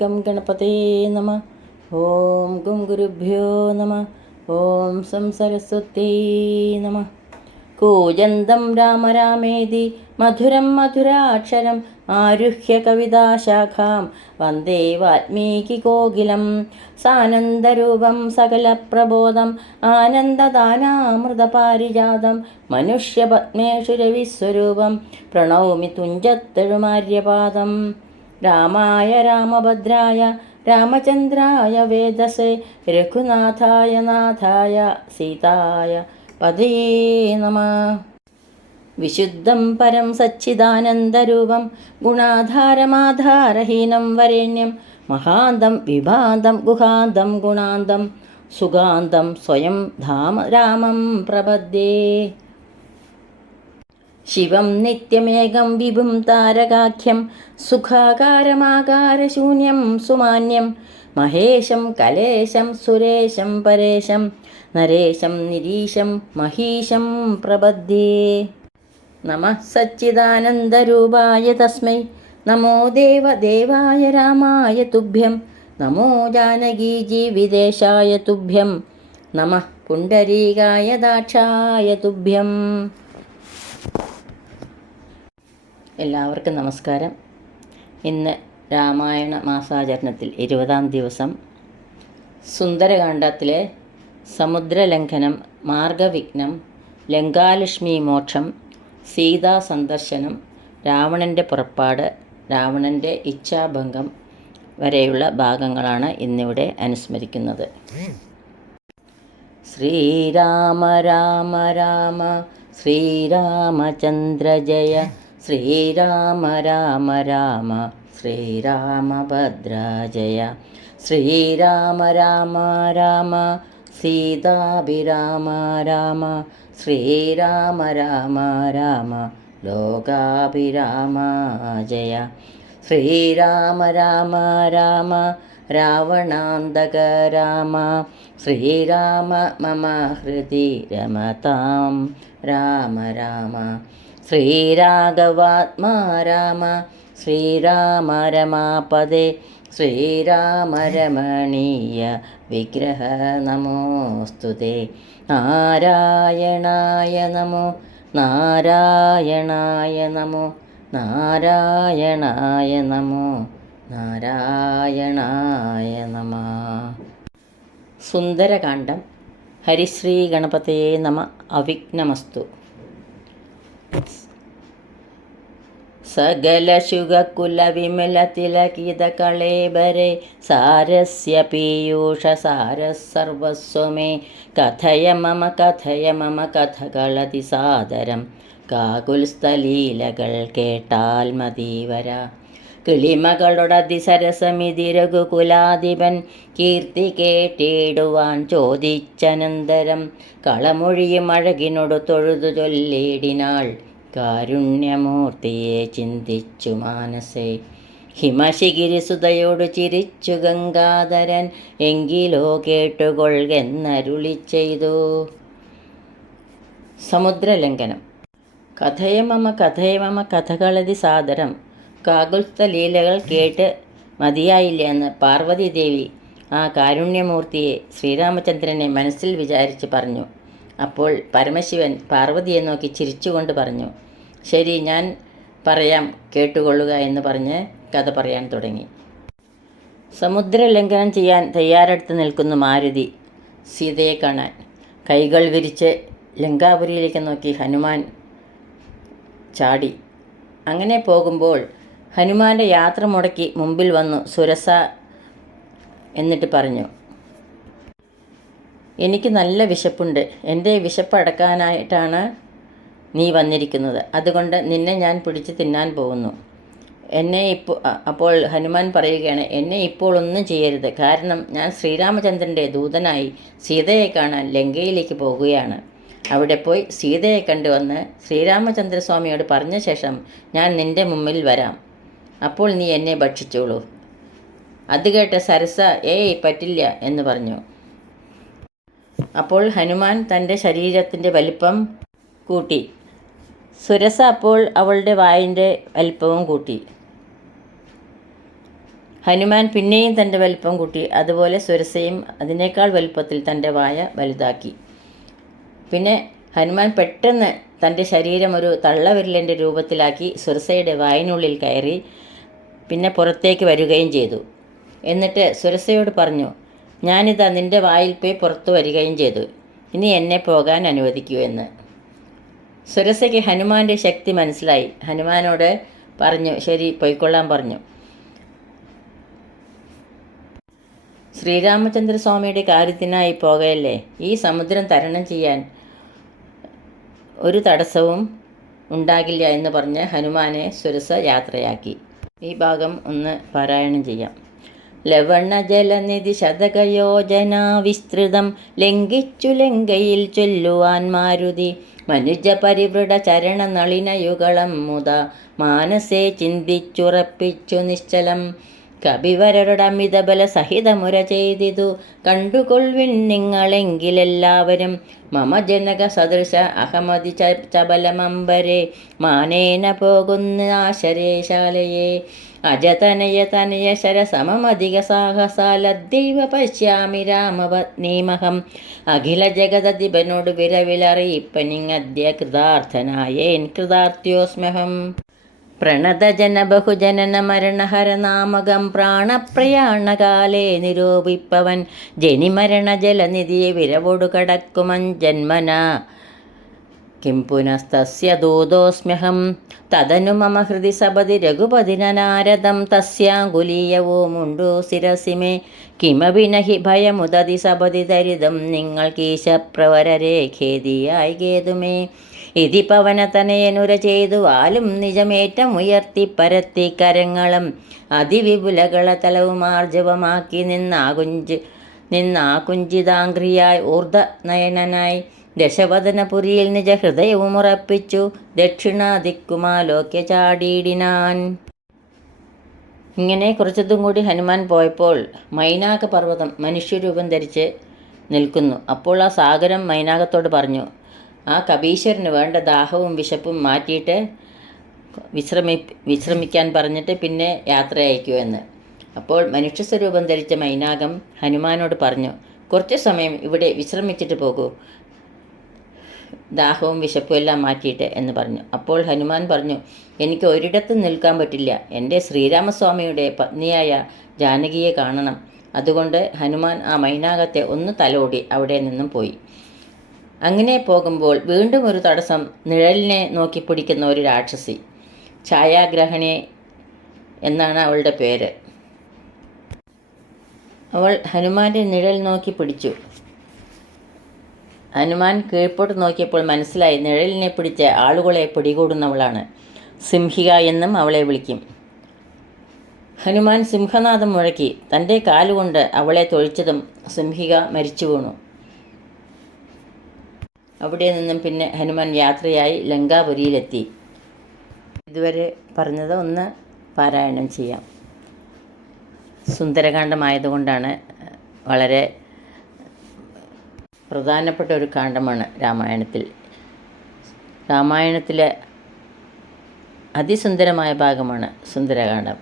Gum ഗണപതേ നമഃ. ഓം gum ഗുരുഭ്യോ നമഃ. ഓം സം സരസ്വതീ നമഃ. കൂജന്തം രാമ രാമേതി മധുരം മധുരാക്ഷരം ആരുഹ്യ കവിതാശാഖാം വന്ദേ വാൽമീകികോകിലം. സാനന്ദരൂപം സകലപ്രബോധം ആനന്ദദാനാമൃതപാരിജാതം മനുഷ്യപത്മേഷു രവിസ്വരൂപം പ്രണൗമി തുഞ്ചത്തെഴുമാര്യപാദം. രാമായ രാമഭദ്രായ രാമചന്ദ്രായ വേദസേ രഘുനാഥായ നാഥായ സീതായ പതയേ നമഃ. വിശുദ്ധം പരം സച്ചിദാനന്ദരൂപം ഗുണാധാരമാധാരഹീനം വരേണ്യം മഹാന്തം വിഭാന്തം ഗുഹാന്തം ഗുണാന്തം സുഗാന്തം സ്വയം ധാമ രാമം പ്രപദ്യേ. ശിവം നിത്യമേകം വിഭും താരകാഖ്യം സുഖാകാരമാകാരശൂന്യം സുമാന്യം മഹേശം കലേശം സുരേശം പരേശം നരേശം നിരീശം മഹീശം പ്രപദ്യേ. നമഃ സച്ചിദാനന്ദരൂപായ തസ്മൈ നമോ ദേവദേവായ രാമായ തുഭ്യം നമോ ജാനകീജീവിതേശായ തുഭ്യം നമഃ പുണ്ഡരീകായ ദാക്ഷായ തുഭ്യം. എല്ലാവർക്കും നമസ്കാരം. ഇന്ന് രാമായണ മാസാചരണത്തിൽ 20-ാം ദിവസം സുന്ദരകാണ്ഡത്തിലെ സമുദ്രലംഘനം, മാർഗവിഘ്നം, ലങ്കാലക്ഷ്മി മോക്ഷം, സീതാ സന്ദർശനം, രാവണൻ്റെ പുറപ്പാട്, രാവണൻ്റെ ഇച്ഛാഭംഗം വരെയുള്ള ഭാഗങ്ങളാണ് ഇന്നിവിടെ അനുസ്മരിക്കുന്നത്. ശ്രീരാമ രാമ രാമ ശ്രീരാമചന്ദ്ര ജയ ശ്രീരാമ രാമ രാമ ശ്രീരാമഭദ്ര ജയ ശ്രീരാമ രാമ രാമ സീതാഭിരാമ രാമ ശ്രീരാമ രാമ രാമ ലോകാഭിരാമ ജയ ശ്രീരാമ രാമ രാമ രാവണാന്തക രാമ ശ്രീരാമ മമ ഹൃദി രമതാം രാമ രാമ ശ്രീരാഘവാത്മാ രാമ ശ്രീരാമ രമാപദേ ശ്രീരാമ രമണീയ വിഗ്രഹ നമോസ്തുതേ. നാരായണായ നമോ നാരായണായ നമോ നാരായണായ നമോ നാരായണായ നമഃ. സുന്ദരകാണ്ഡം. ഹരിശ്രീ ഗണപതയേ നമ. അവിഘ്നമസ്തു. സകലശുഗകുലവിമലതിലകിതകളേബരേ സാരസ്യ പീയൂഷ സാരസർവസ്വമേ കഥയ മമ കഥകളതിസാദരം കാകുൽസ്ഥലീലകൾ കേട്ടാൽ മതീവര. കിളിമകളോടതിസരസമിതി രഘുകുലാധിപൻ കീർത്തി കേട്ടിടുവാൻ ചോദിച്ചനന്തരം കളമൊഴിയും അഴകിനോട് തൊഴുതു ചൊല്ലിടിനാൾ കാരുണ്യമൂർത്തിയെ ചിന്തിച്ചു മാനസേ. ഹിമശിഖിരിസുതയോട് ചിരിച്ചു ഗംഗാധരൻ എങ്കിലോ കേട്ടുകൊള്ളുകെന്നരുളി ചെയ്തു. സമുദ്രലംഘനം. കഥയ മമ കഥകളതി സാദരം. കാകുൽസ്ഥലീലകൾ കേട്ട് മതിയായില്ല എന്ന് പാർവതീദേവി ആ കാരുണ്യമൂർത്തിയെ ശ്രീരാമചന്ദ്രനെ മനസ്സിൽ വിചാരിച്ച് പറഞ്ഞു. അപ്പോൾ പരമശിവൻ പാർവതിയെ നോക്കി ചിരിച്ചുകൊണ്ട് പറഞ്ഞു, ശരി, ഞാൻ പറയാം, കേട്ടുകൊള്ളുക എന്ന് പറഞ്ഞ് കഥ പറയാൻ തുടങ്ങി. സമുദ്രലംഘനം ചെയ്യാൻ തയ്യാറെടുത്ത് നിൽക്കുന്നു മാരുതി സീതയെ കാണാൻ. കൈകൾ വിരിച്ച് ലങ്കാപുരിയിലേക്ക് നോക്കി ഹനുമാൻ ചാടി. അങ്ങനെ പോകുമ്പോൾ ഹനുമാൻ്റെ യാത്ര മുടക്കി മുമ്പിൽ വന്നു സുരസ. എന്നിട്ട് പറഞ്ഞു, എനിക്ക് നല്ല വിശപ്പുണ്ട്. എൻ്റെ വിശപ്പ് അടക്കാനായിട്ടാണ് നീ വന്നിരിക്കുന്നത്. അതുകൊണ്ട് നിന്നെ ഞാൻ പിടിച്ച് തിന്നാൻ പോകുന്നു. അപ്പോൾ ഹനുമാൻ പറയുകയാണ്, എന്നെ ഇപ്പോൾ ഒന്നും ചെയ്യരുത്. കാരണം ഞാൻ ശ്രീരാമചന്ദ്രൻ്റെ ദൂതനായി സീതയെ കാണാൻ ലങ്കയിലേക്ക് പോകുകയാണ്. അവിടെ പോയി സീതയെ കണ്ടുവന്ന് ശ്രീരാമചന്ദ്രസ്വാമിയോട് പറഞ്ഞ ശേഷം ഞാൻ നിൻ്റെ മുമ്പിൽ വരാം. അപ്പോൾ നീ എന്നെ ഭക്ഷിച്ചോളൂ. അത് കേട്ട സരസ പറ്റില്ല എന്ന് പറഞ്ഞു. അപ്പോൾ ഹനുമാൻ തൻ്റെ ശരീരത്തിൻ്റെ വലിപ്പം കൂട്ടി. സുരസ അപ്പോൾ അവളുടെ വായിൻ്റെ വലിപ്പവും കൂട്ടി. ഹനുമാൻ പിന്നെയും തൻ്റെ വലിപ്പം കൂട്ടി. അതുപോലെ സുരസയും അതിനേക്കാൾ വലുപ്പത്തിൽ തൻ്റെ വായ വലുതാക്കി. പിന്നെ ഹനുമാൻ പെട്ടെന്ന് തൻ്റെ ശരീരം ഒരു തള്ളവിരലിൻ്റെ രൂപത്തിലാക്കി സുരസയുടെ വായിനുള്ളിൽ കയറി പിന്നെ പുറത്തേക്ക് വരികയും ചെയ്തു. എന്നിട്ട് സുരസയോട് പറഞ്ഞു, ഞാനിതാ നിൻ്റെ വായിൽ പോയി പുറത്തു വരികയും ചെയ്തു. ഇനി എന്നെ പോകാൻ അനുവദിക്കൂ എന്ന്. സുരസയ്ക്ക് ഹനുമാൻ്റെ ശക്തി മനസ്സിലായി. ഹനുമാനോട് പറഞ്ഞു, ശരി പോയിക്കൊള്ളാൻ പറഞ്ഞു. ശ്രീരാമചന്ദ്രസ്വാമിയുടെ കാര്യത്തിനായി പോകയല്ലേ, ഈ സമുദ്രം തരണം ചെയ്യാൻ ഒരു തടസ്സവും ഉണ്ടാകില്ല എന്ന് പറഞ്ഞ് ഹനുമാനെ സുരസ യാത്രയാക്കി. ഈ ഭാഗം ഒന്ന് പാരായണം ചെയ്യാം. ലവണ ജലനിധി ശതകയോജന വിസ്തൃതം ലംഘിച്ചു ലങ്കയിൽ ചൊല്ലുവാൻ മാരുതി മനുജ പരിവൃഢ ചരണ നളിനയുഗളം മുത മാനസേ ചിന്തിച്ചുറപ്പിച്ചു നിശ്ചലം കപിവരരുടമിതബല സഹിതമുര ചെയ്തിതു കണ്ടുകൊള്ളിൻ നിങ്ങളെങ്കിലെല്ലാവരും മമ ജനക സദൃശ അഹമതി ചബലമമ്പരെ മാനേന പോകുന്ന ആശരേശാലയെ അജതനയ തനയ ശരസമധിക സാഹസാലദ്ദൈവ പശ്യാമി രാമപത്നീമഹം അഖില ജഗദധിപനോട് വിരവിലറിയിപ്പനിങ്ങദ്യ കൃതാർത്ഥനായേൻ കൃതാർത്ഥ്യോസ്മ്യഹം പ്രണതജന ബഹുജനന മരണഹരനാമകം പ്രാണപ്രയാണകാലേ നിരൂപിപ്പവൻ ജനിമരണ ജലനിധിയെ വിരവോടു കടക്കുമഞ്ജന്മന കിം പുനസ്തസ്യ ദൂതോസ്മ്യഹം തദനു മമ ഹൃദി സപതി രഘുപതിനാരദം തസ്യാങ്കുലീയവുമുണ്ടു ശിരസിമേ കിമപി നഹി ഭയമുദതി സപതി ദരിതം നിങ്ങൾക്കീശപ്രവരരെ ഖേദിയായി ഖേതുമേ ഇതി പവനതനയനുര ചെയ്തു വാലും നിജമേറ്റം ഉയർത്തി പരത്തി കരങ്ങളും അതിവിപുലകള തലവുമാർജവമാക്കി നിന്നാകുഞ്ചിതാംഗ്രിയായി ഊർധനയനായി ദശവദനപുരിയിൽ നിജ ഹൃദയവും ഉറപ്പിച്ചു ദക്ഷിണാദിക്കുമാലോക്യ ചാടിയിടിനാൻ. ഇങ്ങനെ കുറച്ചതും കൂടി ഹനുമാൻ പോയപ്പോൾ മൈനാക പർവ്വതം മനുഷ്യരൂപം ധരിച്ച് നിൽക്കുന്നു. അപ്പോൾ ആ സാഗരം മൈനാകത്തോട് പറഞ്ഞു, ആ കപീശ്വരന് വേണ്ട ദാഹവും വിശപ്പും മാറ്റിയിട്ട് വിശ്രമിക്കാൻ പറഞ്ഞിട്ട് പിന്നെ യാത്ര അയക്കൂ എന്ന്. അപ്പോൾ മനുഷ്യസ്വരൂപം ധരിച്ച മൈനാകം ഹനുമാനോട് പറഞ്ഞു, കുറച്ച് സമയം ഇവിടെ വിശ്രമിച്ചിട്ട് പോകൂ, ദാഹവും വിശപ്പും എല്ലാം മാറ്റിയിട്ട് എന്ന് പറഞ്ഞു. അപ്പോൾ ഹനുമാൻ പറഞ്ഞു, എനിക്ക് ഒരിടത്തും നിൽക്കാൻ പറ്റില്ല, എൻ്റെ ശ്രീരാമസ്വാമിയുടെ പത്നിയായ ജാനകിയെ കാണണം. അതുകൊണ്ട് ഹനുമാൻ ആ മൈനാകത്തെ ഒന്ന് തലോടി അവിടെ നിന്നും പോയി. അങ്ങനെ പോകുമ്പോൾ വീണ്ടും ഒരു തടസ്സം. നിഴലിനെ നോക്കി പിടിക്കുന്ന ഒരു രാക്ഷസി, ഛായാഗ്രഹണി എന്നാണ് അവളുടെ പേര്. അവൾ ഹനുമാൻ്റെ നിഴൽ നോക്കി പിടിച്ചു. ഹനുമാൻ കീഴ്പോട്ട് നോക്കിയപ്പോൾ മനസ്സിലായി, നിഴലിനെ പിടിച്ച ആളുകളെ പിടികൂടുന്നവളാണ്. സിംഹിക എന്നും അവളെ വിളിക്കും. ഹനുമാൻ സിംഹനാദം മുഴക്കി തൻ്റെ കാലുകൊണ്ട് അവളെ തൊഴിച്ചതും സിംഹിക മരിച്ചു വീണു. അവിടെ നിന്നും പിന്നെ ഹനുമാൻ യാത്രയായി ലങ്കാപുരിയിലെത്തി. ഇതുവരെ പറഞ്ഞത് ഒന്ന് പാരായണം ചെയ്യാം. സുന്ദരകാന്ഡമായതുകൊണ്ടാണ് വളരെ പ്രധാനപ്പെട്ട ഒരു കാണ്ഡമാണ് രാമായണത്തിൽ. രാമായണത്തിലെ അതിസുന്ദരമായ ഭാഗമാണ് സുന്ദരകാന്ഡം.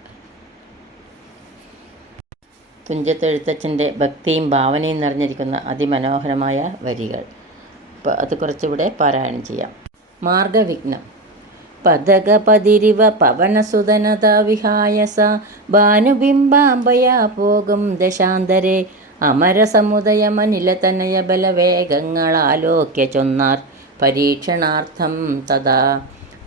തുഞ്ചത്തെഴുത്തച്ഛൻ്റെ ഭക്തിയും ഭാവനയും നിറഞ്ഞിരിക്കുന്ന അതിമനോഹരമായ വരികൾ. അപ്പോൾ അത് കുറച്ചുകൂടെ പാരായണം ചെയ്യാം. മാർഗവിഘ്നം. പതകപതിരിവ പവനസുതനത വിഹായസ ഭാനുബിംബാംബയാ പോകും ദശാന്തരെ അമരസമുദയമനിലതനയ ബലവേഗങ്ങളാലോക്യ ചൊന്നാർ പരീക്ഷണാർത്ഥം തഥാ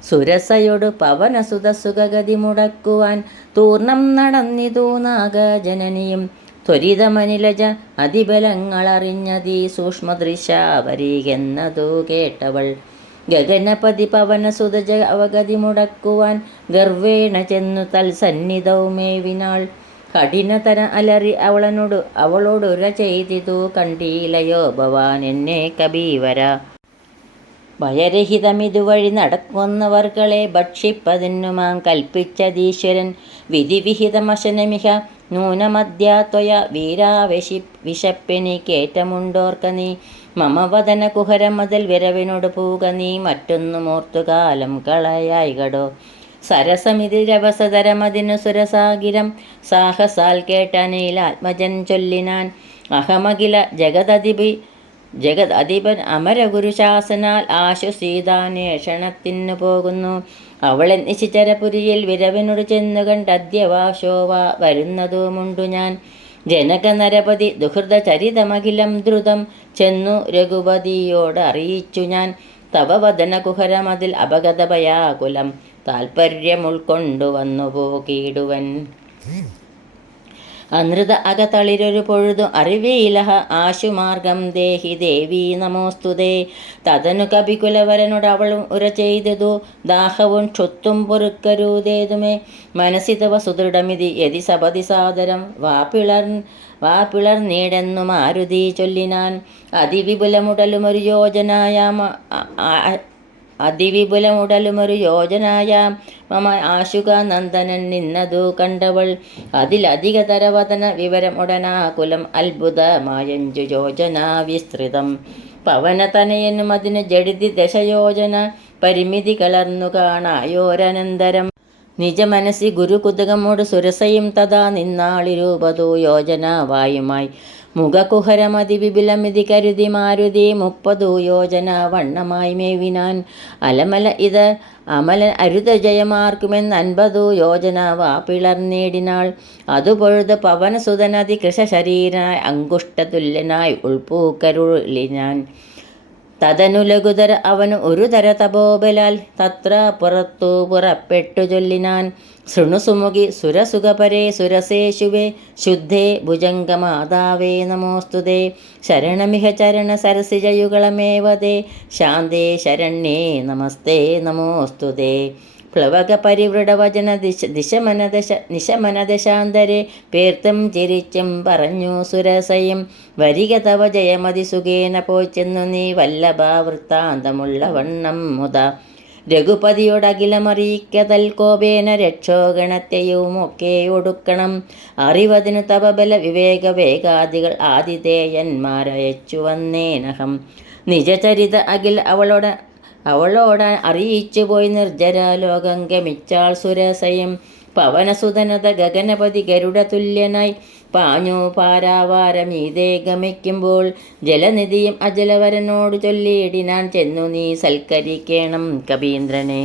സുരസയൊടു പവനസുത സുഖഗതി മുടക്കുവാൻ തൂർണം നടന്നിതു നാഗജനനിയും ത്വരിതമനിലജ അതിബലങ്ങളറിഞ്ഞതീ സൂക്ഷ്മദൃശാവരീകെന്നതു കേട്ടവൾ ഗഗനപതി പവനസുതജ അവഗതി മുടക്കുവാൻ ഗർവേണ ചെന്നു തൽസന്നിധവുമേവിനാൾ കഠിനതര അലറി അവളോടുര ചെയ്തിതു കണ്ടീലയോ ഭവാൻ എന്നെ കബീവര ഭയരഹിതമിതുവഴി നടക്കുന്നവർകളെ ഭക്ഷിപ്പതിനുമാം കൽപ്പിച്ചതീശ്വരൻ വിധിവിഹിതമശനമിഹ നൂനമദ്യാത്വയ വിശപ്പിനിക്കേറ്റമുണ്ടോർക്ക നീ മമ വദന കുഹരമതിൽ വിരവിനോട് പൂക നീ മറ്റൊന്നുമോർത്തുകാലം കളയായികടോ സരസമിതിരവസതരമതിനു സുരസാഗിരം സാഹസാൽ കേട്ടനീലാത്മജൻ ചൊല്ലിനാൻ. അഹമഖില ജഗദധിപൻ അമരഗുരുശാസനാൽ ആശുസീതാന്വേഷണത്തിനു പോകുന്നു. അവളെ നിശിചരപുരിയിൽ വിരവനോട് ചെന്നു കണ്ടദ്യവാശോവ വരുന്നതുമുണ്ടു ഞാൻ. ജനക നരപതി ദുഹൃത ചരിതമഖിലം ദ്രുതം ചെന്നു രഘുപതിയോട് അറിയിച്ചു ഞാൻ. തവ വദന കുഹരമതിൽ അപഗതഭയാകുലം താൽപര്യമുൾക്കൊണ്ടു വന്നു പോകിടുവൻ. അനൃത അകതളിരൊരു പൊഴുതു അറിവേയിലഹ ആശുമാർഗം ദേഹി ദേവി നമോസ്തുതേ. തതനു കപികുലവരനോട് അവളും ഉര ചെയ്തതു ദാഹവും ക്ഷുത്തും പൊറുക്കരുതേതുമേ. മനസ്സിതവ സുദൃഢമിതി യതി സപതി സാദരം വാപിളർ നീടെന്നു മാരുതി ചൊല്ലിനാൻ. അതിവിപുലമുടലുമൊരു യോജനായാം മമ ആശുക നന്ദനൻ നിന്നതു കണ്ടവൾ. അതിലധികതരവദന വിവരം ഉടനാകുലം അത്ഭുതമായഞ്ചു യോജന വിസ്തൃതം. പവനതനയനും അതിന് ജഡിതി ദശയോജന പരിമിതി കളർന്നു കാണായോരനന്തരം. നിജമനസി ഗുരുകുതുകമോട് സുരസയും തഥാ നിന്നാളിരൂപതു യോജന വായുമായി. മുഖകുഹരമതി വിപുലമിതി കരുതി മാരുതി 30 യോജന വണ്ണമായി മേവിനാൻ. അലമല ഇത് അമലൻ അരുതജയമാർക്കുമെന്ന് 50 യോജന വാപിളർ നേടിനാൾ. അതുപൊഴുത് പവനസുതനതി കൃശശരീരനായി അങ്കുഷ്ടതുല്യനായി ഉൾപ്പൂക്കരുളിനാൻ. തതനു ലഘുതര അവന് ഒരു തര തപോബലാൽ തത്ര പുറപ്പെട്ടു ചൊല്ലിനാൻ. ശൃണു സുമുഖി സുരസുഖപരേ സുരസേശുവേ ശുദ്ധേ ഭുജംഗമാതാവേ നമോസ്തുതേ. ശരണമിഹ ചരണ സരസിജയുഗളമേവതേ ശാന്തേ ശരണ്യേ നമസ്തേ നമോസ്തുതേ. പ്ലവക പരിവൃഢവചന നിശമനദശാന്തരെ പേർത്തും ചിരിച്ചും പറഞ്ഞു സുരസയും. വരിക തവ ജയമതി സുഖേന പോയിച്ചെന്നു നീ വല്ലഭ വൃത്താന്തമുള്ള വണ്ണം മുത. രഘുപതിയോടഖിലമറിയിക്കതൽ കോപേന രക്ഷോഗണത്തെയുമൊക്കെ ഒടുക്കണം. അറിവതിനു തപബല വിവേക വേഗാദികൾ ആതിഥേയന്മാരയച്ചു വന്നേനഹം. നിജചരിത അഖിൽ അവളോട് അറിയിച്ചു പോയി നിർജ്ജര ലോകം ഗമിച്ചാൾ സുരസയും. പവനസുതനത ഗഗനപതി ഗരുഡതുല്യനായി പാഞ്ഞു പാരാവാരമീതേ ഗമിക്കുമ്പോൾ. ജലനിധിയും അജലവരനോട് ചൊല്ലിയിടിനാൻ ചെന്നു നീ സൽക്കരിക്കേണം കപീന്ദ്രനെ.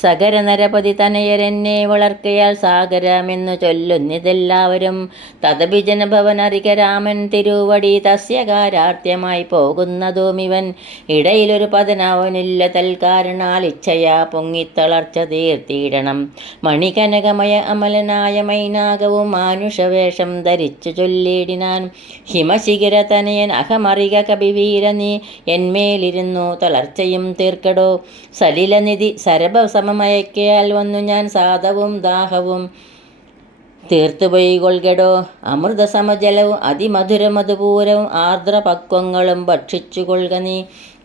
സഗരനരപതി തനയരെന്നെ വളർക്കയാൽ സാഗരമെന്നു ചൊല്ലുന്നിതെല്ലാവരും. തദഭിജനഭവനറിക രാമൻ തിരുവടി തസ്യകാരാർത്ഥ്യമായി പോകുന്നതുമിവൻ. ഇടയിലൊരു പതനവനില്ല തൽക്കാരണാൽ ഇച്ഛയാ പൊങ്ങിത്തളർച്ച തീർത്തിയിടണം. മണികനകമയ അമലനായ മൈനാകവും മാനുഷവേഷം ധരിച്ചു ചൊല്ലിയിടിനാൻ. ഹിമശിഖര തനയൻ അഹമറിക കപിവീര നീ എന്മേലിരുന്നു തളർച്ചയും തീർക്കടോ. സലിലനിധി സരഭ സമമയക്കയാൽ വന്നു ഞാൻ സാധവും ദാഹവും തീർത്തുപോയി കൊൾകടോ. അമൃത സമജലവും അതിമധുരമധുപൂരവും ആർദ്രപക്വങ്ങളും ഭക്ഷിച്ചു കൊള്ളുക നീ.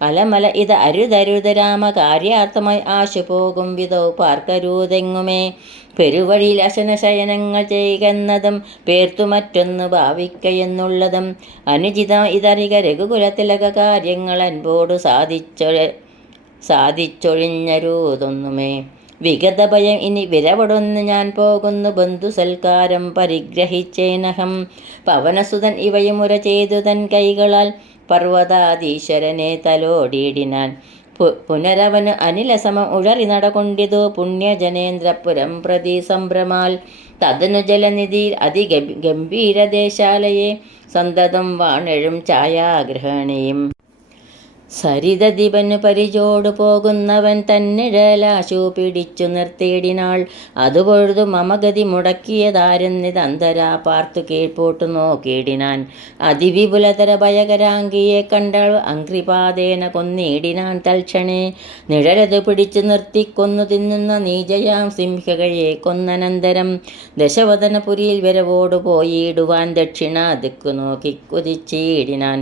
അലമല ഇത് അരുതരുത രാമ കാര്യാർത്ഥമായി ആശു പോകും വിധോ പാർക്കരുതെങ്ങുമേ. പെരുവഴിയിൽ അശനശയനങ്ങൾ ചെയ്യുന്നതും പേർത്തു മറ്റൊന്ന് ഭാവിക്കയെന്നുള്ളതും അനുചിതം ഇതറിക രഘുകുലത്തിലക കാര്യങ്ങൾ അൻപോട് സാധിച്ചൊഴിഞ്ഞരുതൊന്നുമേ. വിഗതഭയം ഇനി വിരവടൊന്ന് ഞാൻ പോകുന്നു ബന്ധു സൽക്കാരം പരിഗ്രഹിച്ചേനഹം. പവനസുതൻ ഇവയുമുര ചെയ്തു തൻ കൈകളാൽ പർവ്വതാധീശ്വരനെ തലോടിയിടിനാൻ. പുനരവന് അനിലസമം ഉഴറി നടകൊണ്ടിതു പുണ്യജനേന്ദ്രപുരം പ്രതി സംഭ്രമാൽ. തദനു ജലനിധിയിൽ അതിഗംഭീരദേശാലയെ സന്തതം വാണെഴും ഛായാഗ്രഹണിയും. സരിതദിപനു പരിചോടു പോകുന്നവൻ തന്നിഴലാശു പിടിച്ചു നിർത്തിയിടിനാൾ. അതുപൊഴുതു മമഗതി മുടക്കിയതാരെന്നിതന്തരാ പാർത്തു കീഴ്പോട്ടു നോക്കിയിടിനാൻ. അതിവിപുലതര ഭയകരാംഗിയെ കണ്ടാൾ അംഘ്രിപാതേന കൊന്നിടിനാൻ തൽക്ഷണേ. നിഴലത് പിടിച്ചു നിർത്തിക്കൊന്നു തിന്നുന്ന നീജയാം സിംഹകയെ കൊന്നനന്തരം ദശവദനപുരിയിൽ വരവോടു പോയിടുവാൻ ദക്ഷിണ ദിക്കു നോക്കി കുതിച്ചിടിനാൻ.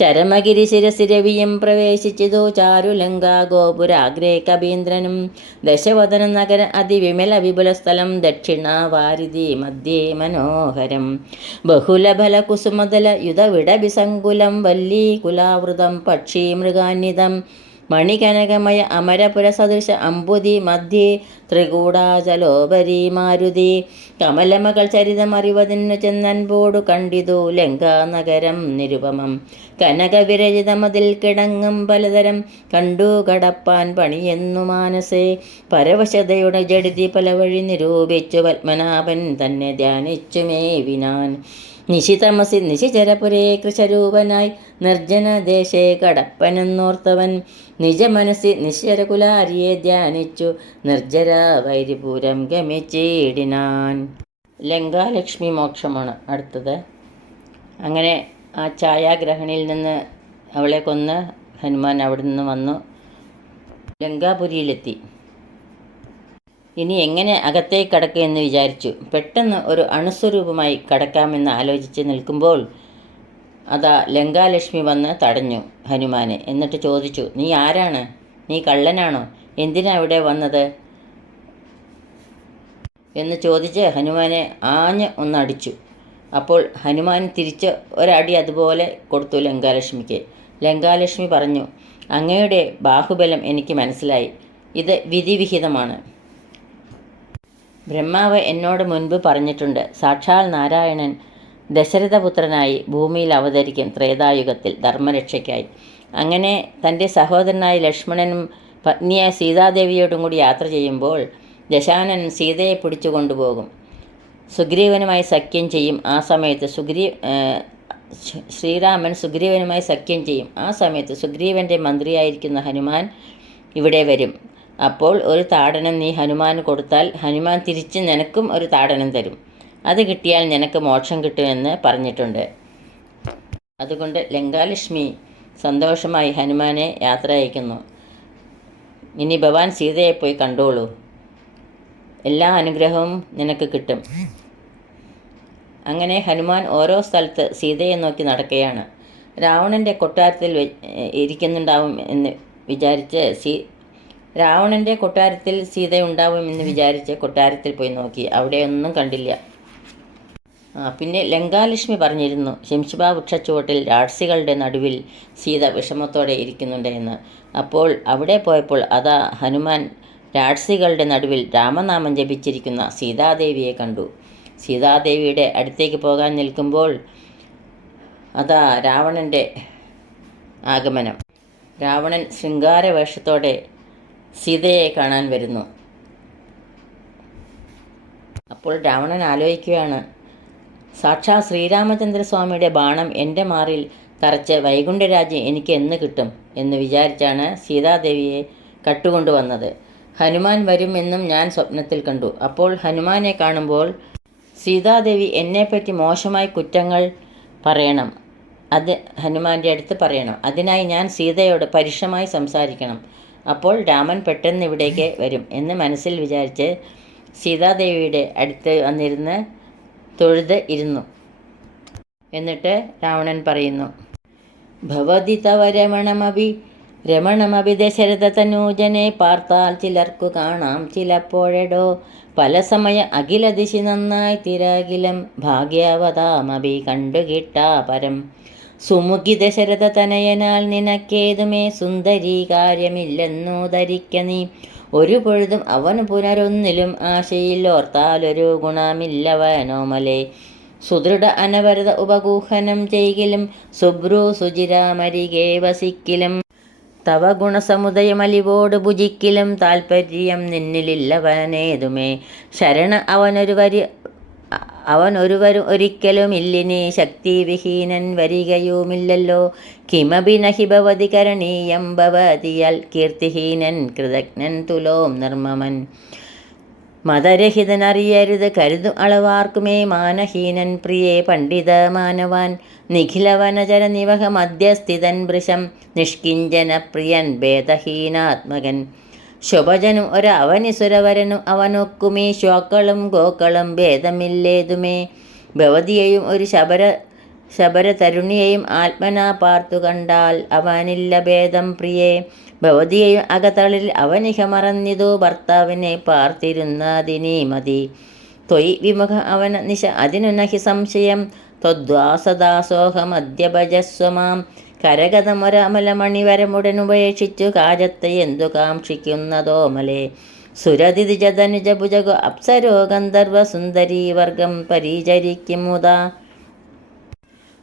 ചരമഗിരി ശിരസിരവിയും പ്രവേശിച്ചതു ചാരുലങ്കാ ഗോപുരാഗ്രേ കപീന്ദ്രനും. ദശവദന നഗര അതിവിമല വിപുല സ്ഥലം ദക്ഷിണ വാരിധി മധ്യേ മനോഹരം. ബഹുലഫല കുസുമതല യുധവിടഭിസങ്കുലം വല്ലീകുലാവൃതം പക്ഷി മൃഗാന്വിതം. മണികനകമയ അമരപുരസദൃശ അമ്പുതി മധ്യേ ത്രികൂടാചലോപരി മാരുതി കമലമകൾ ചരിതമറിവതിന്നു ചെന്നൻപോടു കണ്ടിതു ലങ്കാനഗരം നിരുപമം കനകവിരചിതമതിൽ കിടങ്ങും പലതരം കണ്ടു കടപ്പാൻ പണിയെന്നു മാനസേ പരവശതയുടെ ജഡിതി പല വഴി നിരൂപിച്ചു പത്മനാഭൻ തന്നെ ധ്യാനിച്ചു മേവിനാൻ നിശിതമസി നിശിചരപുരേ കൃശരൂപനായി നിർജ്ജനദേശേ കടപ്പനെന്നോർത്തവൻ നിജമനസി നിശ്ചരകുലാരിയെ ധ്യാനിച്ചു നിർജ്ജര വൈരിപുരം ഗമിച്ചിടിനാൻ. ലങ്കാലക്ഷ്മി മോക്ഷമാണ് അടുത്തത്. അങ്ങനെ ആ ഛായാഗ്രഹണിയിൽ നിന്ന് അവളെ കൊന്ന് ഹനുമാൻ അവിടെ നിന്ന് വന്നു ലങ്കാപുരിയിലെത്തി. ഇനി എങ്ങനെ അകത്തേക്ക് കടക്കുമെന്ന് വിചാരിച്ചു. പെട്ടെന്ന് ഒരു അണുസ്വരൂപമായി കടക്കാമെന്ന് ആലോചിച്ച് നിൽക്കുമ്പോൾ അതാ ലങ്കാലക്ഷ്മി വന്ന് തടഞ്ഞു ഹനുമാനെ. എന്നിട്ട് ചോദിച്ചു, നീ ആരാണ്? നീ കള്ളനാണോ? എന്തിനാ ഇവിടെ വന്നത് എന്ന് ചോദിച്ച് ഹനുമാനെ ആഞ്ഞ് ഒന്നടിച്ചു. അപ്പോൾ ഹനുമാൻ തിരിച്ച് ഒരടി അതുപോലെ കൊടുത്തു ലങ്കാലക്ഷ്മിക്ക്. ലങ്കാലക്ഷ്മി പറഞ്ഞു, അങ്ങയുടെ ബാഹുബലം എനിക്ക് മനസ്സിലായി. ഇത് വിധിവിഹിതമാണ്. ബ്രഹ്മാവ് എന്നോട് മുൻപ് പറഞ്ഞിട്ടുണ്ട്, സാക്ഷാൽ നാരായണൻ ദശരഥപുത്രനായി ഭൂമിയിൽ അവതരിക്കും ത്രേതായുഗത്തിൽ ധർമ്മരക്ഷയ്ക്കായി. അങ്ങനെ തൻ്റെ സഹോദരനായ ലക്ഷ്മണനും പത്നിയായ സീതാദേവിയോടും കൂടി യാത്ര ചെയ്യുമ്പോൾ ദശാനൻ സീതയെ പിടിച്ചു കൊണ്ടുപോകും. സുഗ്രീവനുമായി സഖ്യം ചെയ്യും. ആ സമയത്ത് ശ്രീരാമൻ സുഗ്രീവനുമായി സഖ്യം ചെയ്യും. ആ സമയത്ത് സുഗ്രീവൻ്റെ മന്ത്രിയായിരിക്കുന്ന ഹനുമാൻ ഇവിടെ വരും. അപ്പോൾ ഒരു താടനം നീ ഹനുമാന് കൊടുത്താൽ ഹനുമാൻ തിരിച്ച് നിനക്കും ഒരു താടനം തരും. അത് കിട്ടിയാൽ നിനക്ക് മോക്ഷം കിട്ടുമെന്ന് പറഞ്ഞിട്ടുണ്ട്. അതുകൊണ്ട് ലങ്കാലക്ഷ്മി സന്തോഷമായി ഹനുമാനെ യാത്ര അയക്കുന്നു. ഇനി ഭവാൻ സീതയെ പോയി കണ്ടോളൂ, എല്ലാ അനുഗ്രഹവും നിനക്ക് കിട്ടും. അങ്ങനെ ഹനുമാൻ ഓരോ സ്ഥലത്ത് സീതയെ നോക്കി നടക്കുകയാണ്. രാവണൻ്റെ കൊട്ടാരത്തിൽ ഇരിക്കുന്നുണ്ടാവും എന്ന് വിചാരിച്ച് രാവണൻ്റെ കൊട്ടാരത്തിൽ സീത ഉണ്ടാവുമെന്ന് വിചാരിച്ച് കൊട്ടാരത്തിൽ പോയി നോക്കി. അവിടെ ഒന്നും കണ്ടില്ല. പിന്നെ ലങ്കാലക്ഷ്മി പറഞ്ഞിരുന്നു, ശംശുബാ വൃക്ഷച്ചുവട്ടിൽ രാക്ഷസികളുടെ നടുവിൽ സീത വിഷമത്തോടെ ഇരിക്കുന്നുണ്ട് എന്ന്. അപ്പോൾ അവിടെ പോയപ്പോൾ അതാ ഹനുമാൻ രാക്ഷസികളുടെ നടുവിൽ രാമനാമം ജപിച്ചിരിക്കുന്ന സീതാദേവിയെ കണ്ടു. സീതാദേവിയുടെ അടുത്തേക്ക് പോകാൻ നിൽക്കുമ്പോൾ അതാ രാവണൻ്റെ ആഗമനം. രാവണൻ ശൃംഗാരവേഷത്തോടെ സീതയെ കാണാൻ വരുന്നു. അപ്പോൾ രാവണൻ ആലോചിക്കുകയാണ്, സാക്ഷാൽ ശ്രീരാമചന്ദ്രസ്വാമിയുടെ ബാണം എൻ്റെ മാറിൽ തറച്ച് വൈകുണ്ഠരാജ്യം എനിക്ക് എന്ന് കിട്ടും എന്ന് വിചാരിച്ചാണ് സീതാദേവിയെ കട്ടുകൊണ്ടുവന്നത്. ഹനുമാൻ വരും എന്നും ഞാൻ സ്വപ്നത്തിൽ കണ്ടു. അപ്പോൾ ഹനുമാനെ കാണുമ്പോൾ സീതാദേവി എന്നെപ്പറ്റി മോശമായി കുറ്റങ്ങൾ പറയണം, അത് ഹനുമാൻ്റെ അടുത്ത് പറയണം. അതിനായി ഞാൻ സീതയോട് പരുഷമായി സംസാരിക്കണം. അപ്പോൾ രാമൻ പെട്ടെന്ന് ഇവിടേക്ക് വരും എന്ന് മനസ്സിൽ വിചാരിച്ച് സീതാദേവിയുടെ അടുത്ത് വന്നിരുന്ന് തൊഴുത് ഇരുന്നു. എന്നിട്ട് രാവണൻ പറയുന്നു, ഭവതി തവ രമണമഭി ദശരഥ തനൂജനെ പാർത്താൽ ചിലർക്കു കാണാം ചിലപ്പോഴെടോ പല സമയ അഖില ദിശി നന്നായി തിരകിലം ഭാഗ്യവതാമഭി കണ്ടുകിട്ടാ പരം സുമുഖി ദശരഥ തനയനാൽ നിനക്കേതുമേ സുന്ദരീ കാര്യമില്ലെന്നു ധരിക്ക നീ ഒരു പൊഴുതും അവന് പുനരൊന്നിലും ആശയിൽ ഓർത്താലൊരു ഗുണമില്ലവനോമലേ സുദൃഢ അനവരത ഉപഗൂഹനം ചെയ്കിലും സുബ്രു സുചിരാമരികെ വസിക്കിലും തവ ഗുണസമുദയമലിവോട് ഭുജിക്കിലും താൽപ്പര്യം നിന്നിലില്ലവനേതുമേ ശരണ അവനൊരുവരും ഒരിക്കലുമില്ലിനി ശക്തിവിഹീനൻ വരികയുമില്ലല്ലോ കിമപി നഹി ഭവതി കരണീയം ഭവതിയാൽ കീർത്തിഹീനൻ കൃതജ്ഞൻ തുലോം നിർമ്മമൻ മതരഹിതനറിയരുത് കരുതും അളവാർക്കുമേ മാനഹീനൻ പ്രിയേ പണ്ഡിത മാനവാൻ നിഖിലവനചര നിവഹ മധ്യസ്ഥിതൻ വൃശം നിഷ്കിഞ്ചന പ്രിയൻ ഭേദഹീനാത്മകൻ ശുഭജനും ഒരവനിസുരവരനും അവനൊക്കുമീ ശ്വാക്കളും ഗോക്കളും ഭേദമില്ലേതുമേ ഭവതിയെയും ഒരു ശബര തരുണിയെയും ആത്മനാ പാർത്തു കണ്ടാൽ അവനില്ല ഭേദം പ്രിയേ ഭവതിയെയും അകതളിൽ അവനിഹ മറന്നിതു ഭർത്താവിനെ പാർത്തിരുന്നതിനീ മതി ത്വയി വിമുഖ അവന നിശ അതിനു നഹി സംശയം ത്വദ്വാസദാസോഹമദ്യഭജസ്വമാം കരകതമൊരമലമണിവരമുടനുപേക്ഷിച്ചു കാജത്ത് എന്തു കാക്ഷിക്കുന്നതോമലേ. സുരതിജതനുജഭുജഗോ അപ്സരോ ഗന്ധർവ സുന്ദരീവർഗം പരിചരിക്കും മുതാ.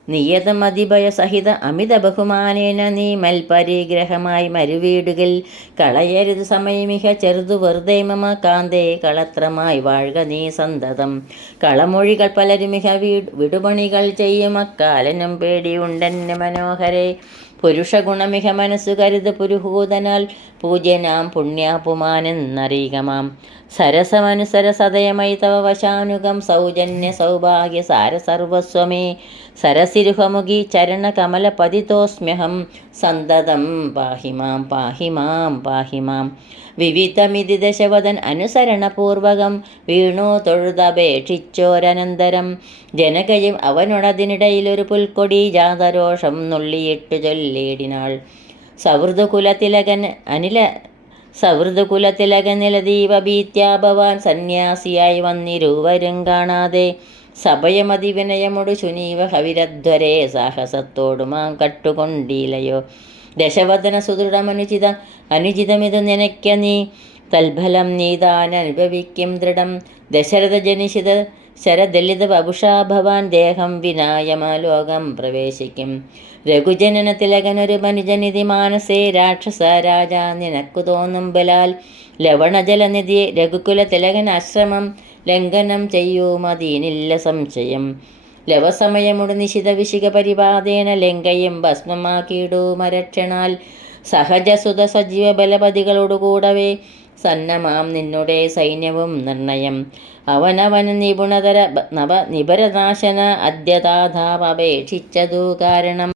നിയതമതിഭയസഹിത അമിത ബഹുമാനേന നീ മൽപരിഗ്രഹമായി മരുവീടുകിൽ കളയരുത് സമയമിഹ ചെറുതു വെറുതെ മമ കാന്തേ. കളത്രമായി വാഴുക നീ സന്തതം. കളമൊഴികൾ പലരുമിഹ വിടുപണികൾ ചെയ്യും അക്കാലനും പേടിയുണ്ടെന്നെ മനോഹരേ. പുരുഷഗുണമിഹ മനസ്സു കരുത് പുരുഹൂതനാൽ പൂജ്യനാം പുണ്യാപുമാനെന്നറിയുകമാം. സരസമനുസര സദയമൈ തവ വശാനുഗം സൗജന്യ സൗഭാഗ്യ സാര സർവസ്വമേ. സരസിരുഹമുഖി ചരണ കമലപതിതോസ്മ്യഹം സന്തതം പാഹിമാം പാഹിമാം പാഹിമാം. വിവിധമിതി ദശവദൻ അനുസരണപൂർവകം വീണു തൊഴുതപേക്ഷിച്ചോരനന്തരം ജനകയും അവനോടതിനിടയിലൊരു പുൽക്കൊടി ജാതരോഷം നുള്ളിയിട്ടു ചൊല്ലിയിടിനാൾ. സൗഹൃദകുലത്തിലകൻ നിലദീപഭീത്യാഭവാൻ സന്യാസിയായി വന്നിരുവരും കാണാതെ സഭയമതിവിനയമൊടു ശുനീവ ഹവിരധ്വരേ സാഹസത്തോടുമാം കട്ടുകൊണ്ടീലയോ. ദശവദന അനുചിതമിതു നിനയ്ക്ക നീ തൽഫലം നീതാനനുഭവിക്കും ദൃഢം. ദശരഥ ജനിഷിത ശരദലിത വപുഷാ ഭവാൻ ദേഹം വിനായമലോകം പ്രവേശിക്കും. രഘുജനന തിലകനൊരു മനുജനിധി മാനസേ രാക്ഷസ രാജ നിനക്കു തോന്നും ബലാൽ. ലവണജലനിധിയെ രഘുകുല തിലകനാശ്രമം ലംഘനം ചെയ്യൂമതീനില്ല സംശയം. ലവസമയമുടു നിശിത വിശിക പരിപാതേന ലങ്കയും ഭസ്മമാക്കിയിടൂമരക്ഷണാൽ. സഹജസുത സജീവ ബലപതികളോടുകൂടവേ സന്നമാം നിന്നുടെ സൈന്യവും നിർണയം. അവനവന് നിപുണതര നിബരനാശന അദ്യതാധാപേക്ഷിച്ചതു കാരണം.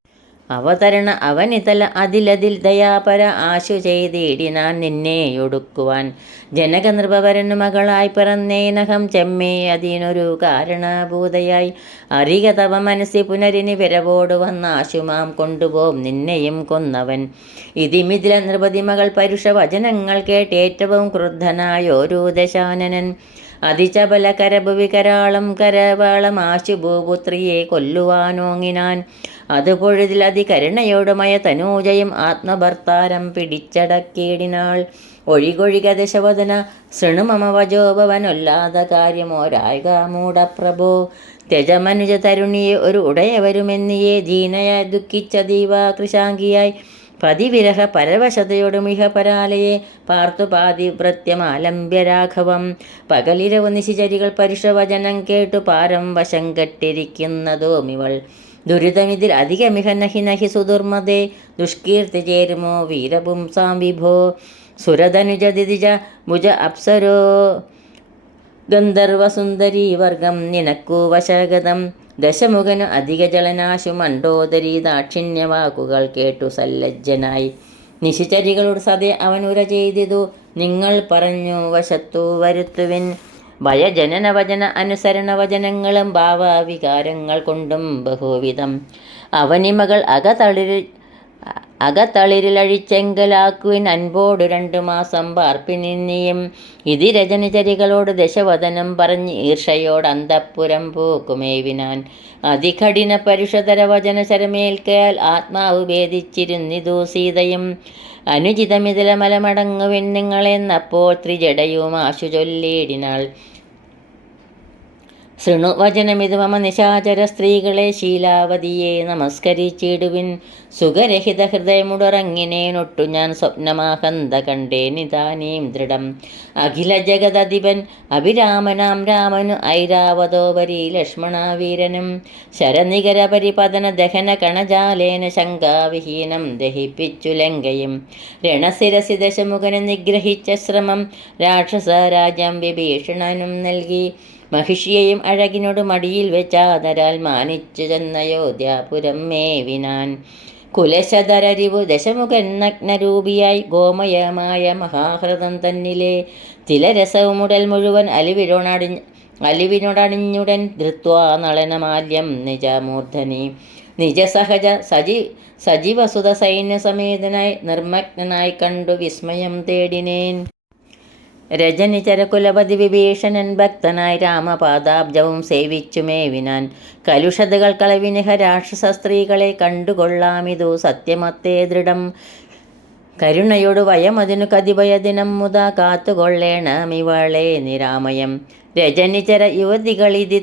അവതരണ അവനിതല അതിലതിൽ ദയാപര ആശു ചെയ്തിടിനാൻ നിന്നെയൊടുക്കുവാൻ. ജനക നൃപവരനു മകളായി പിറന്നേനഹം ചെമ്മേ അതിനൊരു കാരണഭൂതയായി. അറിക തവ മനസ്സി പുനരിനി വിരവോടു വന്നാശുമാം കൊണ്ടുപോം നിന്നെയും കൊന്നവൻ. ഇതിമിതില നൃപതി മകൾ പരുഷ വചനങ്ങൾ കേട്ടേറ്റവും ക്രുദ്ധനായോരു ദശാനനൻ. അതിചപല കരഭുവികരാളം കരവാളം ആശുഭൂപുത്രിയെ കൊല്ലുവാനോങ്ങിനാൻ. അത് പൊഴുതിൽ അതികരുണയോടുമയ തനൂജയും ആത്മഭർത്താരം പിടിച്ചടക്കിയിടിനാൾ. ഒഴികൊഴിക ദശവദന ശൃണുമമ വജോഭവനൊല്ലാത കാര്യമോരായക മൂഢപ്രഭോ. ത്യജമനുജ തരുണിയെ ഒരു ഉടയവരുമെന്നിയെ ദീനയായി ദുഃഖിച്ച ദീവാകൃശാങ്കിയായി പതിവിരഹ പരവശതയോടുമിഹ പരാലയെ പാർത്തു പാതിവ്രത്യമാലംബ്യ രാഘവം. പകലിരവു നിശിചരികൾ പരുഷവചനം കേട്ടു പാരം വശം കെട്ടിരിക്കുന്നതോമിവൾ. ദുരിതമിതിൽ അധികമിഹ നഹി നഹി സുദുർമതേ ദുഷ്കീർത്തി ചേരുമോ വീരപുംസാം വിഭോ. സുരധനുജ ദിതിജ ഭുജ അപ്സരോ ഗന്ധർവസുന്ദരീ വർഗം നിനക്കു വശഗതം. ദശമുഖനു അധിക ജലനാശു മണ്ഡോദരീ ദാക്ഷിണ്യവാക്കുകൾ കേട്ടു സല്ലജ്ജനായി. നിശിചരികളോട് സതേ അവനുര ചെയ്തിതു നിങ്ങൾ പറഞ്ഞു വശത്തു വരുത്തുവിൻ. ഭയജനന വചന അനുസരണ വചനങ്ങളും ഭാവവികാരങ്ങൾ കൊണ്ടും ബഹുവിധം. അവനിമകൾ അകത്തളിരിലഴിച്ചെങ്കലാക്കുവിൻ അൻപോടു 2 മാസം പാർപ്പിനിയും. ഇതി രജനിചരികളോട് ദശവദനം പറഞ്ഞ് ഈർഷയോട് അന്തഃപുരം പൂക്കുമേവിനാൻ. അതികഠിന പരുഷതര വചന ശരമേൽക്കയാൽ ആത്മാവ് ഭേദിച്ചിരുന്നിതു സീതയും. അനുചിതമിതില മലമടങ്ങുവിൻ നിങ്ങളെന്നപ്പോൾ ത്രിജടയും ആശു ചൊല്ലിയിടിനാൾ. ശൃണു വചനമിതു മമ നിശാചര സ്ത്രീകളെ ശീലാവതിയെ നമസ്കരിച്ചിടുവിൻ. സുഖരഹിത ഹൃദയമുടറങ്ങിനേനൊട്ടു ഞാൻ സ്വപ്നമാഹന്ത കണ്ടേനിതാനീം ദൃഢം. അഖില ജഗദധിപൻ അഭിരാമനാം രാമനു ഐരാവതോപരി ലക്ഷ്മണാവീരനും. ശരനികര പരിപതന ദഹന കണജാലേന ശങ്കാവിഹീനം ദഹിപ്പിച്ചു ലങ്കയും. രണശിരസി ദശമുഖന് നിഗ്രഹിച്ച ശ്രമം രാക്ഷസ രാജ്യം വിഭീഷണനും നൽകി. മഹിഷിയെയും അഴകിനോട് മടിയിൽ വെച്ചാദരാൽ മാനിച്ചു ചെന്നയോധ്യാപുരം മേവിനാൻ. കുലശധരരിവു ദശമുഖൻ നഗ്നരൂപിയായി ഗോമയമായ മഹാഹൃദം തന്നിലെ തിലരസവുമുടൽ മുഴുവൻ അലിവിനോടണിഞ്ഞുടൻ ധൃത്വാ നളനമാല്യം നിജമൂർധനി. നിജസഹജ സജീവസുത സൈന്യസമേതനായി നിർമ്മഗ്നായി കണ്ടു വിസ്മയം തേടിനേൻ. രജനിചരകുലപതി വിഭീഷണൻ ഭക്തനായി രാമപാദാബ്ജവും സേവിച്ചു മേവിനാൻ. കലുഷതകൾ കളവിനിഹ രാക്ഷസ സ്ത്രീകളെ കണ്ടുകൊള്ളാമിതു സത്യമത്തേ ദൃഢം. കരുണയോടു വയമതിനു കതിഭയദിനം മുതാ കാത്തുകൊള്ളേണമിവളെ നിരാമയം. രജനിചര യുവതികളിതി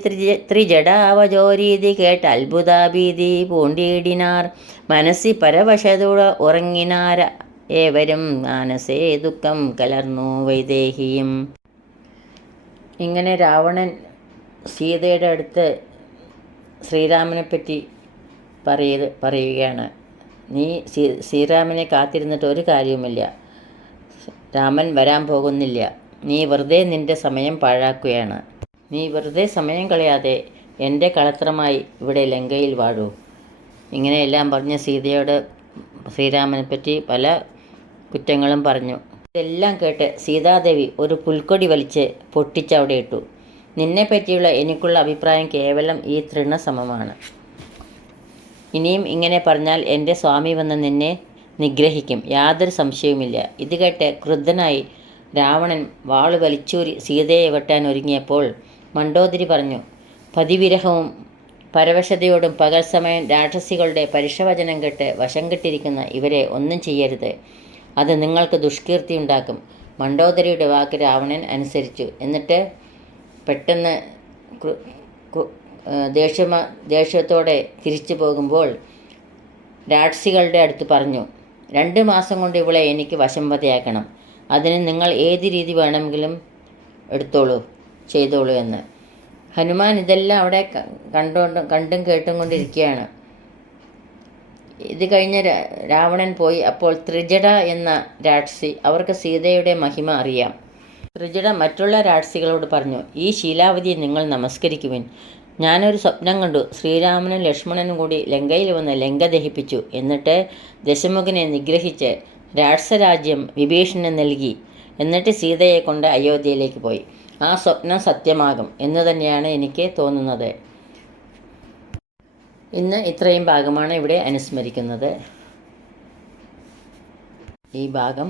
ത്രിജടാവജോരീതി കേട്ട് അത്ഭുതാഭീതി പൂണ്ടിയിടിനാർ. മനസ്സി പരവശതോട് ഉറങ്ങിനാര ഏവരും മാനസേ ദുഃഖം കലർന്നു വൈദേഹിയും. ഇങ്ങനെ രാവണൻ സീതയുടെ അടുത്ത് ശ്രീരാമനെപ്പറ്റി പറയുകയാണ്. നീ ശ്രീരാമനെ കാത്തിരുന്നിട്ട് ഒരു കാര്യവുമില്ല, രാമൻ വരാൻ പോകുന്നില്ല, നീ വെറുതെ നിൻ്റെ സമയം പാഴാക്കുകയാണ്. നീ വെറുതെ സമയം കളയാതെ എൻ്റെ കളത്രമായി ഇവിടെ ലങ്കയിൽ വാഴൂ. ഇങ്ങനെയെല്ലാം പറഞ്ഞ് സീതയോട് ശ്രീരാമനെപ്പറ്റി പല കുറ്റങ്ങളും പറഞ്ഞു. ഇതെല്ലാം കേട്ട് സീതാദേവി ഒരു പുൽക്കൊടി വലിച്ച് പൊട്ടിച്ചവിടെ ഇട്ടു. നിന്നെപ്പറ്റിയുള്ള എനിക്കുള്ള അഭിപ്രായം കേവലം ഈ തൃണസമമാണ്. ഇനിയും ഇങ്ങനെ പറഞ്ഞാൽ എൻ്റെ സ്വാമി വന്ന് നിന്നെ നിഗ്രഹിക്കും, യാതൊരു സംശയവുമില്ല. ഇത് കേട്ട് ക്രുദ്ധനായി രാവണൻ വാളു വലിച്ചൂരി സീതയെ വെട്ടാൻ ഒരുങ്ങിയപ്പോൾ മണ്ഡോദരി പറഞ്ഞു, പതിവിരഹവും പരവശതയോടും പകൽ സമയം രാക്ഷസികളുടെ പരുഷവചനം കേട്ട് വശം കെട്ടിരിക്കുന്ന ഇവരെ ഒന്നും ചെയ്യരുത്, അത് നിങ്ങൾക്ക് ദുഷ്കീർത്തി ഉണ്ടാക്കും. മണ്ഡോദരിയുടെ വാക്ക് രാവണൻ അനുസരിച്ചു. എന്നിട്ട് പെട്ടെന്ന് ദേഷ്യത്തോടെ തിരിച്ചു പോകുമ്പോൾ രാക്ഷസികളുടെ അടുത്ത് പറഞ്ഞു, 2 മാസം കൊണ്ട് ഇവളെ എനിക്ക് വശംവദയാക്കണം. അതിന് നിങ്ങൾ ഏത് രീതി വേണമെങ്കിലും ചെയ്തോളൂ എന്ന്. ഹനുമാൻ ഇതെല്ലാം അവിടെ കണ്ടും കേട്ടും കൊണ്ടിരിക്കുകയാണ്. ഇത് കഴിഞ്ഞ് രാവണൻ പോയി. അപ്പോൾ ത്രിജട എന്ന രാക്ഷസി, അവർക്ക് സീതയുടെ മഹിമ അറിയാം. ത്രിജട മറ്റുള്ള രാക്ഷസികളോട് പറഞ്ഞു, ഈ ശീലാവതിയെ നിങ്ങൾ നമസ്കരിക്കുവിൻ. ഞാനൊരു സ്വപ്നം കണ്ടു. ശ്രീരാമനും ലക്ഷ്മണനും കൂടി ലങ്കയിൽ വന്ന് ലങ്ക ദഹിപ്പിച്ചു. എന്നിട്ട് ദശമുഖനെ നിഗ്രഹിച്ച് രാക്ഷസരാജ്യം വിഭീഷണന് നൽകി. എന്നിട്ട് സീതയെ കൊണ്ട് അയോധ്യയിലേക്ക് പോയി. ആ സ്വപ്നം സത്യമാകും എന്ന് തന്നെയാണ് എനിക്ക് തോന്നുന്നത്. ഇന്ന് ഇത്രയും ഭാഗമാണ് ഇവിടെ അനുസ്മരിക്കുന്നത്. ഈ ഭാഗം,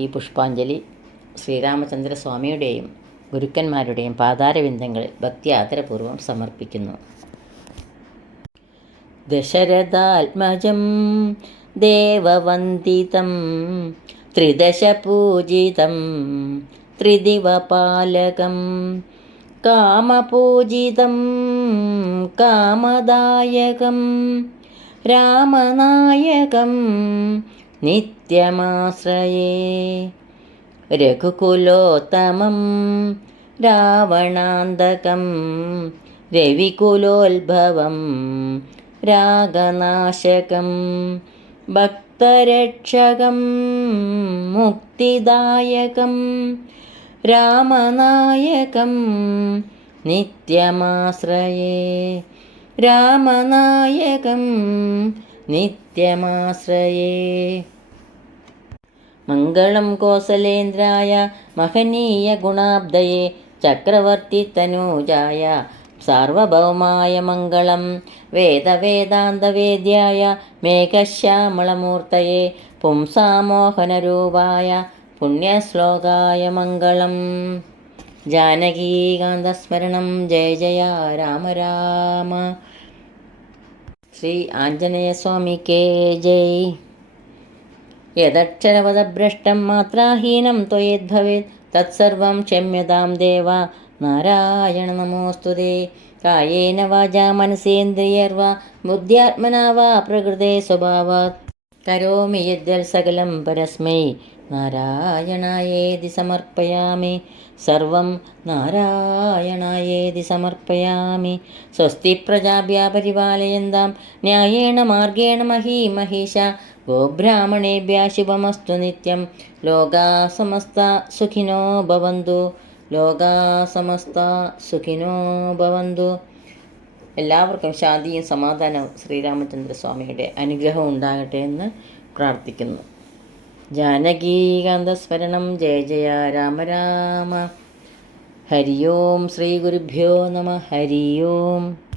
ഈ പുഷ്പാഞ്ജലി ശ്രീരാമചന്ദ്ര സ്വാമിയുടെയും ഗുരുക്കന്മാരുടെയും പാതാരവിന്ദങ്ങളിൽ ഭക്തി ആദരപൂർവ്വം സമർപ്പിക്കുന്നു. ദശരഥാത്മജം ദേവവന്ദിതം ത്രിദശപൂജിതം ത്രിദിവപാലകം കാമപൂജിതം കാമദായകം രാമനായകം നിത്യമാശ്രയേ രഘുകുലോത്തമം രാവണാന്തകം രവികുലോത്ഭവം രാഗനാശകം ഭക്തരക്ഷകം മുക്തിദായകം രാമനായകം നിത്യമാശ്രയേ രാമനായകം നിത്യമാശ്രയേ. മംഗളം കോസലേന്ദ്രായ മഹനീയ ഗുണാബ്ദയേ ചക്രവർത്തിതനൂജായ സാർവഭൗമായ മംഗളം വേദവേദാന്തവേദ്യായ മേഘശ്യാമളമൂർത്തയേ പുംസാമോഹനരൂപായ പുണ്യശ്ലോകായ മംഗളം. ജാനകീകാന്തസ്മരണം. ജയ ജയ രാമ രാമ. ശ്രീ ആഞ്ജനേയസ്വാമിക്കേ ജയ്. യദക്ഷരവദഭ്രഷ്ടം മാത്രാഹീനം ത്വയേദ്ഭവേത് തത്സർവം ക്ഷമ്യതാം ദേവ നാരായണ നമോസ്തുതേ. കായേന വാചാ മനസേന്ദ്രിയർവാ ബുദ്ധ്യാത്മനാ വാ പ്രകൃതേ സ്വഭാവാത് കരോമി യദ്യൽ സകലം പരസ്മൈ നാരായണായേതി സമർപ്പയാമി. സർവം നാരായണായേതി സമർപ്പയാമി. സ്വസ്തി പ്രജാഭ്യഃ പരിപാലയന്താം ന്യായേന മാർഗേണ മഹീമഹീഷ. ഗോബ്രാഹ്മണേഭ്യഃ ശുഭമസ്തു നിത്യം. ലോകാഃ സമസ്താഃ സുഖിനോ ഭവന്തു. ലോകാഃ സമസ്താഃ സുഖിനോ ഭവന്തു. എല്ലാവർക്കും ശാന്തിയും സമാധാനവും ശ്രീരാമചന്ദ്ര സ്വാമിയുടെ അനുഗ്രഹം ഉണ്ടാകട്ടെ എന്ന് പ്രാർത്ഥിക്കുന്നു. ജാനകീകാന്തസ്മരണം. ജയ ജയ രാമ രാമ. ഹരി ഓം. ശ്രീ ഗുരുഭ്യോ നമഃ. ഹരി ഓം.